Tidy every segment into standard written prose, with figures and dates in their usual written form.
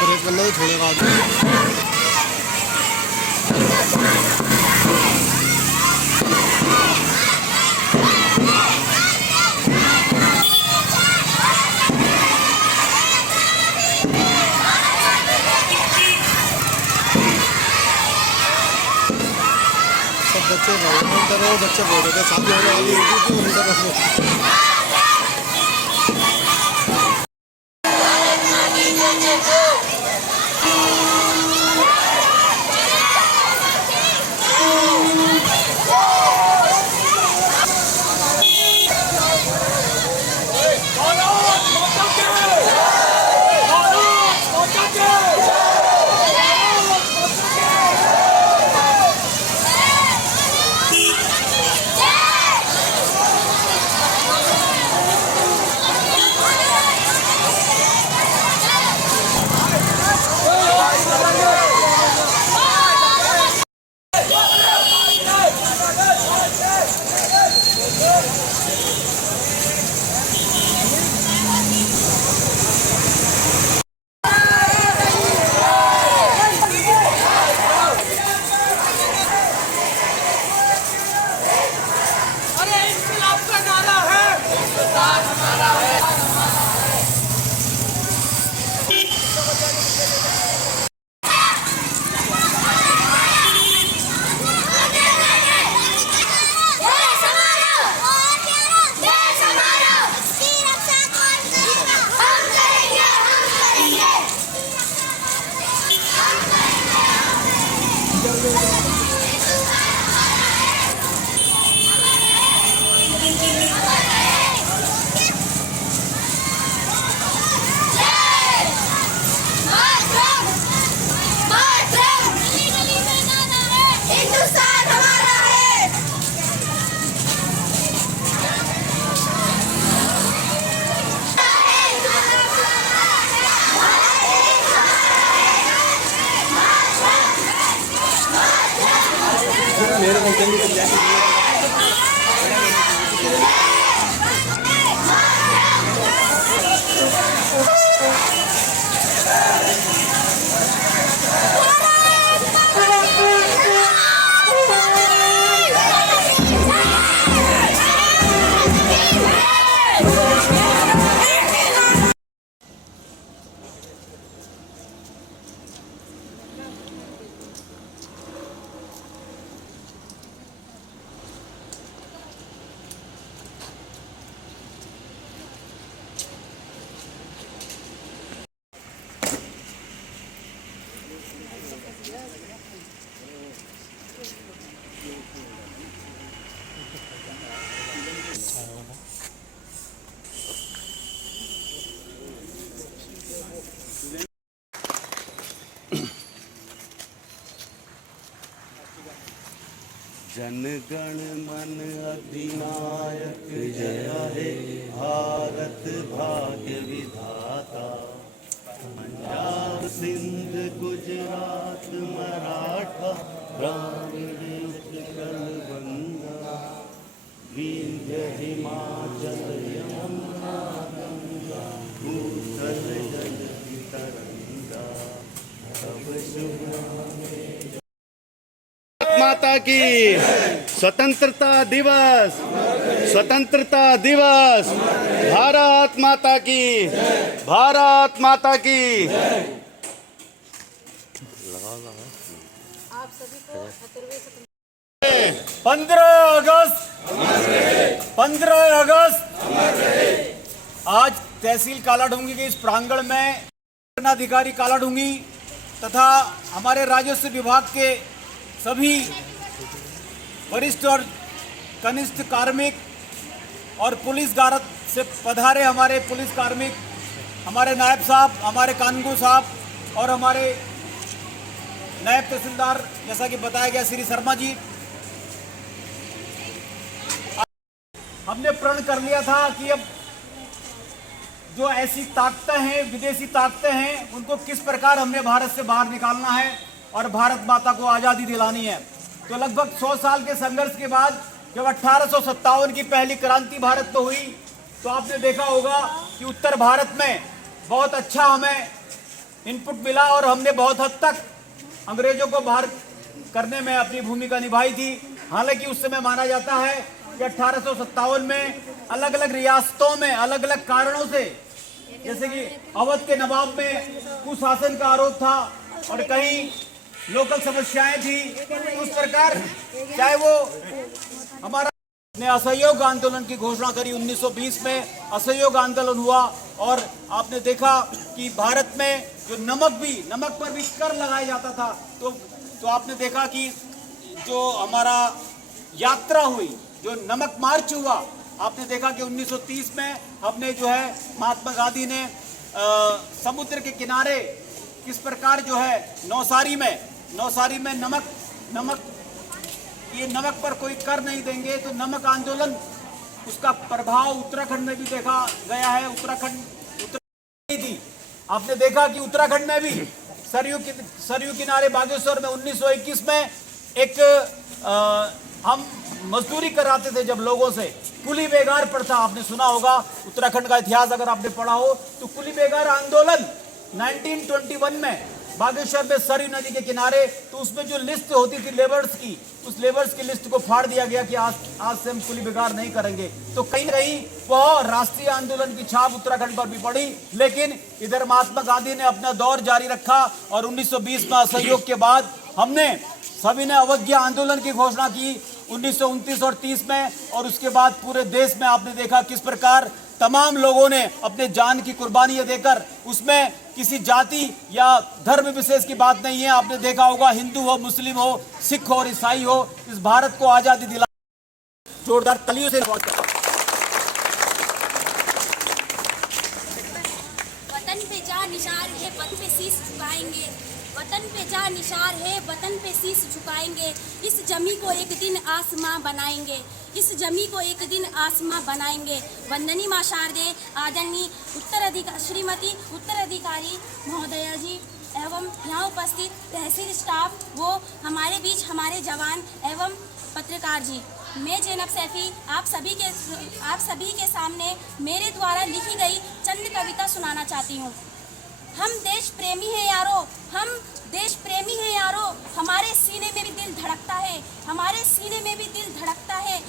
Break करना तो छोड़ेगा आदमी। सब बच्चे बच्चे बोल रहे थे शादी होने वाली है। मेरे को जल्दी कर दिया। जन गण मन अधिनायक जय हे भारत भाग्य विधाता। पंजाब सिंध गुजरात मराठा द्राविड़ उत्कल गंगा विंध्य हिमाचल यमुना गंगा भूतल जल तरंगा तब शुभ माता की स्वतंत्रता दिवस, स्वतंत्रता दिवस, भारत माता की, भारत माता की। आप सभी को 15 अगस्त 15 अगस्त आज तहसील कालाढूंगी के इस प्रांगण में अधिकारी कालाढूंगी तथा हमारे राजस्व विभाग के सभी वरिष्ठ और कनिष्ठ कार्मिक और पुलिस गार्ड से पधारे हमारे पुलिस कार्मिक, हमारे नायब साहब, हमारे कानूनगो साहब और हमारे नायब तहसीलदार जैसा कि बताया गया श्री शर्मा जी, हमने प्रण कर लिया था कि अब जो ऐसी ताकतें हैं, विदेशी ताकतें हैं, उनको किस प्रकार हमने भारत से बाहर निकालना है और भारत माता को आज़ादी दिलानी है। तो लगभग 100 साल के संघर्ष के बाद जब 1857 की पहली क्रांति भारत में हुई तो आपने देखा होगा कि उत्तर भारत में बहुत अच्छा हमें इनपुट मिला और हमने बहुत हद तक अंग्रेजों को बाहर करने में अपनी भूमिका निभाई थी। हालांकि उस समय माना जाता है कि 1857 में अलग अलग रियासतों में अलग अलग कारणों से, जैसे कि अवध के नवाब में कुशासन का आरोप था और कहीं लोकल समस्याएं थी, उस प्रकार चाहे वो हमारा ने असहयोग आंदोलन की घोषणा करी। 1920 में असहयोग आंदोलन हुआ और आपने देखा कि भारत में जो नमक पर भी कर लगाया जाता था, तो आपने देखा कि जो हमारा यात्रा हुई, जो नमक मार्च हुआ, आपने देखा कि 1930 में हमने जो है महात्मा गांधी ने समुद्र के किनारे किस प्रकार जो है नौसारी में नमक पर कोई कर नहीं देंगे, तो नमक आंदोलन उसका प्रभाव उत्तराखंड में भी देखा गया है। उत्तराखंड थी, आपने देखा कि उत्तराखंड में भी सरयू किनारे बागेश्वर में 1921 में एक हम मजदूरी कराते थे जब लोगों से, कुली बेगार प्रथा, आपने सुना होगा उत्तराखंड का इतिहास अगर आपने पढ़ा हो तो। कुली बेगार आंदोलन 1921 में बागेश्वर में सरयू नदी के किनारे, तो उसमें जो लिस्ट होती थी लेबर्स की, उस लेबर्स की लिस्ट को फाड़ दिया गया कि आज से हम कुली बेगार नहीं करेंगे। तो कहीं कहीं वह राष्ट्रीय आंदोलन की छाप उत्तराखंड पर भी पड़ी, लेकिन इधर महात्मा गांधी ने अपना दौर जारी रखा और 1920 में असहयोग के बाद हमने सभी ने अवज्ञा आंदोलन की घोषणा की 1929 और 30 में, और उसके बाद पूरे देश में आपने देखा किस प्रकार तमाम लोगों ने अपने जान की कुर्बानियां देकर, उसमें किसी जाति या धर्म विशेष की बात नहीं है। आपने देखा होगा हिंदू हो, मुस्लिम हो, सिख हो और ईसाई हो, इस भारत को आजादी दिला जोरदार तालियों से वतन पे जा निशार है, वतन पे शीश झुकाएंगे। वतन पे जा निशार है, वतन पे शीश झुकाएंगे। इस जमी को एक दिन आसमां बनाएंगे, इस जमी को एक दिन आसमां बनाएंगे। वंदनी मां शारदे, आदरणीय श्रीमती उत्तराधिकारी महोदया जी एवं यहाँ उपस्थित तहसील स्टाफ, वो हमारे बीच हमारे जवान एवं पत्रकार जी, मैं ज़ैनब सैफी आप सभी के सामने मेरे द्वारा लिखी गई चंद कविता सुनाना चाहती हूँ। हम देश प्रेमी हैं यारो, हम देश प्रेमी हैं यारो, हमारे सीने में भी दिल धड़कता है, हमारे सीने में भी दिल धड़कता है।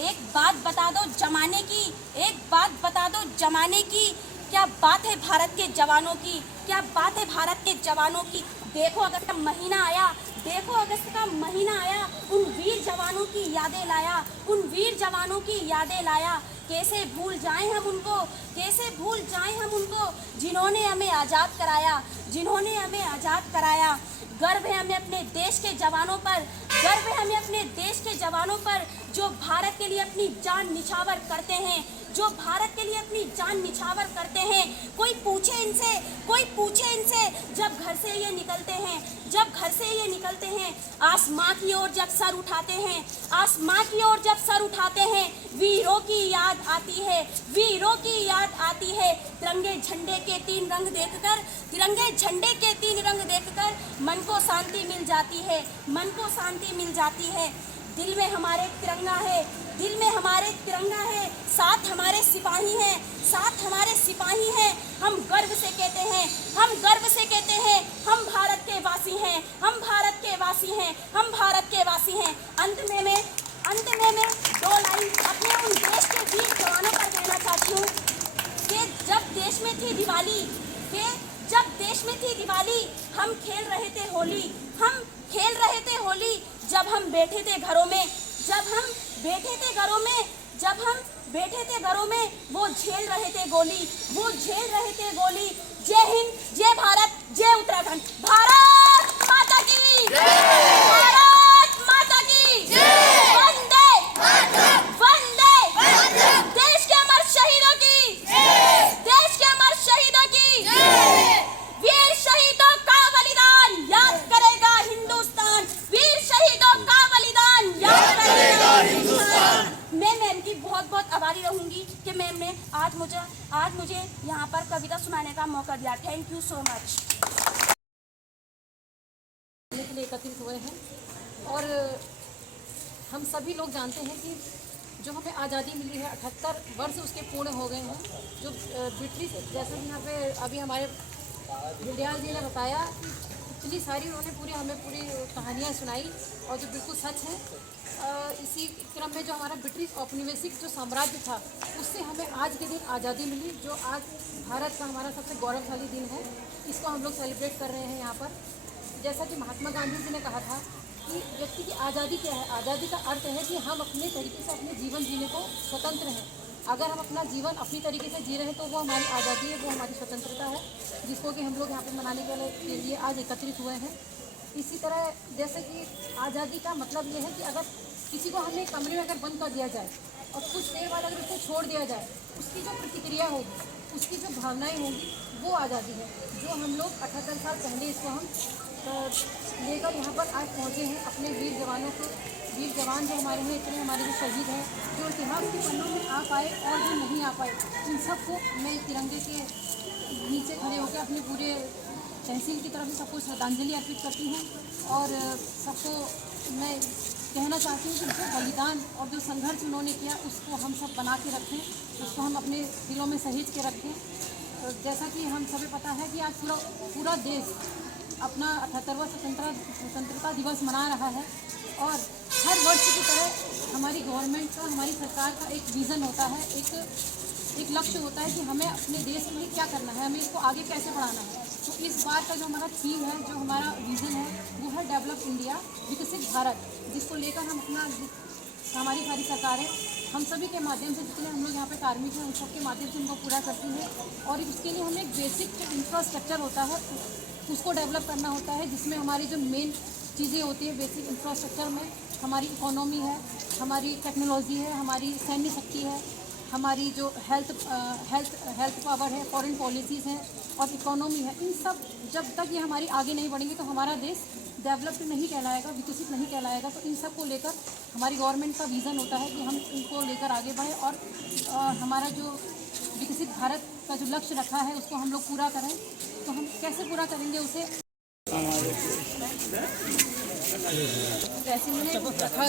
एक बात बता दो जमाने की, एक बात बता दो जमाने की, क्या बात है भारत के जवानों की, क्या बात है भारत के जवानों की। देखो अगस्त का महीना आया, देखो अगस्त का महीना आया, उन वीर जवानों की यादें लाया, उन वीर जवानों की यादें लाया। कैसे भूल जाएं हम उनको, कैसे भूल जाएं हम उनको, जिन्होंने हमें आज़ाद कराया, जिन्होंने हमें आज़ाद कराया। गर्व है हमें अपने देश के जवानों पर, गर्व है हमें अपने देश के जवानों पर, जो भारत के लिए अपनी जान निछावर करते हैं, जो भारत के लिए अपनी जान निछावर करते हैं। कोई पूछे इनसे, कोई पूछे इनसे, जब घर से ये निकलते हैं, जब घर से ये निकलते हैं, आसमां की ओर जब सर उठाते हैं, आसमां की ओर जब सर उठाते हैं, वीरों की याद आती है, वीरों की याद आती है। तिरंगे झंडे के 3 रंग देखकर, तिरंगे झंडे के 3 रंग देखकर मन को शांति मिल जाती है, मन को शांति मिल जाती है। दिल में हमारे तिरंगा है, दिल में हमारे तिरंगा है, साथ हमारे सिपाही हैं, साथ हमारे सिपाही हैं। हम गर्व से कहते हैं, हम गर्व से कहते हैं, हम भारत के वासी हैं, हम भारत के वासी हैं, हम भारत के वासी हैं। अंत में मैं 2 लाइन अपने उन देश के वीर जवानों पर कहना चाहती हूँ कि जब देश में थी दिवाली, जब देश में थी दिवाली, हम खेल रहे थे होली, हम खेल रहे थे होली। जब हम बैठे थे घरों में, जब हम बैठे थे घरों में, जब हम बैठे थे घरों में, वो झेल रहे थे गोली, वो झेल रहे थे गोली। जय हिंद, जय भारत, जय उत्तराखंड। भारत माता की जय, भारत माता की जय, वंदे वंदे, देश के अमर शहीदों की जय, देश के अमर शहीदों की जय। वीर शहीदों का बलिदान याद करेगा हिंदुस्तान, वीर शहीदों का बलिदान याद करेगा हिंदुस्तान। मैं मैम की बहुत बहुत आभारी रहूंगी कि मैम ने आज मुझे यहाँ पर कविता सुनाने का मौका दिया। Thank you so much. के लिए एकत्रित हुए हैं और हम सभी लोग जानते हैं कि जो हमें आज़ादी मिली है 78 वर्ष उसके पूर्ण हो गए हैं। जो ब्रिटिश जैसे यहाँ पे अभी हमारे भिंडियाल जी ने बताया कि इतनी सारी उन्होंने हमें पूरी कहानियाँ सुनाई और जो बिल्कुल सच है। इसी क्रम में जो हमारा ब्रिटिश औपनिवेशिक जो साम्राज्य था उससे हमें आज के दिन आज़ादी मिली, जो आज भारत का हमारा सबसे गौरवशाली दिन है, इसको हम लोग सेलिब्रेट कर रहे हैं यहाँ पर। जैसा कि महात्मा गांधी जी ने कहा था कि व्यक्ति की आज़ादी क्या है, आज़ादी का अर्थ है कि हम अपने तरीके से अपने जीवन जीने को स्वतंत्र हैं। अगर हम अपना जीवन अपनी तरीके से जी रहे हैं तो वो हमारी आज़ादी है, वो हमारी स्वतंत्रता है, जिसको कि हम लोग यहाँ पे मनाने के लिए आज एकत्रित हुए हैं। इसी तरह जैसे कि आज़ादी का मतलब ये है कि अगर किसी को हमें कमरे में अगर बंद कर दिया जाए और कुछ देर बाद अगर उसको छोड़ दिया जाए, उसकी जो प्रतिक्रिया होगी, उसकी जो भावनाएं होंगी, वो आज़ादी है, जो हम लोग 78 साल पहले इसको हम लेकर यहाँ पर आज पहुँचे हैं। अपने वीर जवानों को, वीर जवान जो हमारे हैं, इतने हमारे जो शहीद हैं, जो इतिहास के पन्नों में आ पाए और जो नहीं आ पाए, इन सबको मैं तिरंगे के नीचे खड़े होकर अपने पूरे तहसील की तरफ से सबको श्रद्धांजलि अर्पित करती हूँ। और सबको मैं कहना चाहती हूँ कि जो बलिदान और जो संघर्ष उन्होंने किया उसको हम सब बना के रखें, उसको हम अपने दिलों में सहेज के रखें। जैसा कि हम सभी पता है कि आज पूरा देश अपना 78वां स्वतंत्रता दिवस मना रहा है और हर वर्ष की तरह हमारी गवर्नमेंट का, हमारी सरकार का एक विज़न होता है, एक लक्ष्य होता है कि हमें अपने देश के लिए क्या करना है, हमें इसको आगे कैसे बढ़ाना है। तो इस बार का जो हमारा थीम है, जो हमारा विज़न है, वो है डेवलप इंडिया, विकसित भारत, जिसको लेकर हम अपना, हमारी सारी सरकारें हम सभी के माध्यम से, जितने हम लोग यहाँ पे कार्मिक हैं, उन सब के माध्यम से उनको पूरा करती है। और उसके लिए हमें एक बेसिक इंफ्रास्ट्रक्चर होता है, उसको डेवलप करना होता है, जिसमें हमारी जो मेन चीज़ें होती है बेसिक इंफ्रास्ट्रक्चर में हमारी इकोनॉमी है, हमारी टेक्नोलॉजी है, हमारी सैन्य शक्ति है, हमारी जो हेल्थ पावर है, फॉरेन पॉलिसीज़ हैं और इकोनॉमी है। इन सब जब तक ये हमारी आगे नहीं बढ़ेंगे तो हमारा देश डेवलप्ड नहीं कहलाएगा, विकसित नहीं कहलाएगा। तो इन सब को लेकर हमारी गवर्नमेंट का विज़न होता है कि हम इनको लेकर आगे बढ़ें और हमारा जो विकसित भारत का जो लक्ष्य रखा है उसको हम लोग पूरा करें। तो हम कैसे पूरा करेंगे उसे, वैसे मैंने रखा